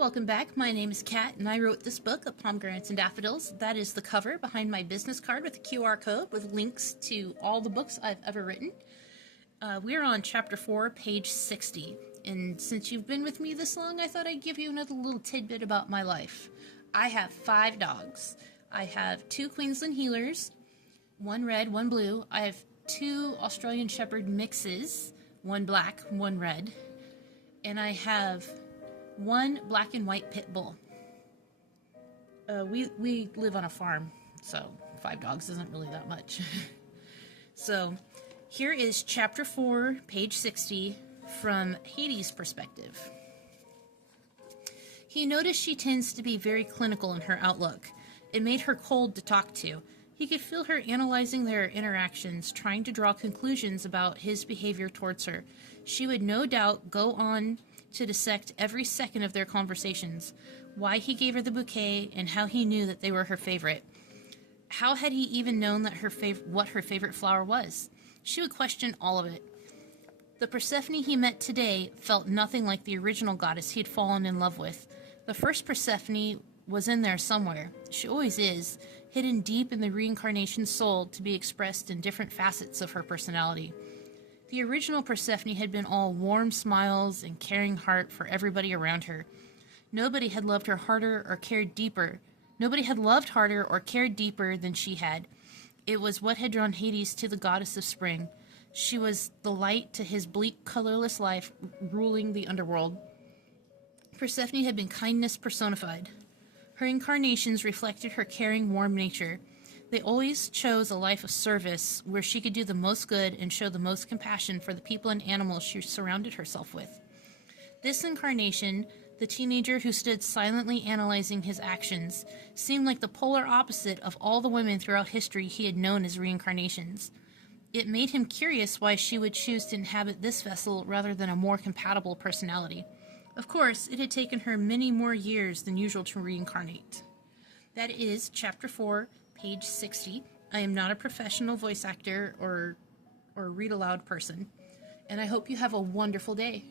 Welcome back. My name is Kat, and I wrote this book, of Pomegranates and Daffodils. That is the cover behind my business card with a QR code with links to all the books I've ever written. We're on Chapter 4, page 60. And since you've been with me this long, I thought I'd give you another little tidbit about my life. I have 5 dogs. I have 2 Queensland Heelers, 1 red, 1 blue. I have 2 Australian Shepherd mixes, 1 black, 1 red. And I have 1 black and white pit bull. We live on a farm, so 5 dogs isn't really that much. So here is Chapter 4, page 60, from Hades' perspective. He noticed she tends to be very clinical in her outlook. It made her cold to talk to. He could feel her analyzing their interactions, trying to draw conclusions about his behavior towards her. She would no doubt go on to dissect every second of their conversations, why he gave her the bouquet, and how he knew that they were her favorite. How had he even known that what her favorite flower was? She would question all of it. The Persephone he met today felt nothing like the original goddess he had fallen in love with. The first Persephone was in there somewhere. She always is, hidden deep in the reincarnation soul to be expressed in different facets of her personality. The original Persephone had been all warm smiles and caring heart for everybody around her. Nobody had loved her harder or cared deeper. Nobody had loved harder or cared deeper than she had. It was what had drawn Hades to the goddess of spring. She was the light to his bleak, colorless life, ruling the underworld. Persephone had been kindness personified. Her incarnations reflected her caring, warm nature. They always chose a life of service where she could do the most good and show the most compassion for the people and animals she surrounded herself with. This incarnation, the teenager who stood silently analyzing his actions, seemed like the polar opposite of all the women throughout history he had known as reincarnations. It made him curious why she would choose to inhabit this vessel rather than a more compatible personality. Of course, it had taken her many more years than usual to reincarnate. That is Chapter 4, page 60. I am not a professional voice actor or read-aloud person, and I hope you have a wonderful day.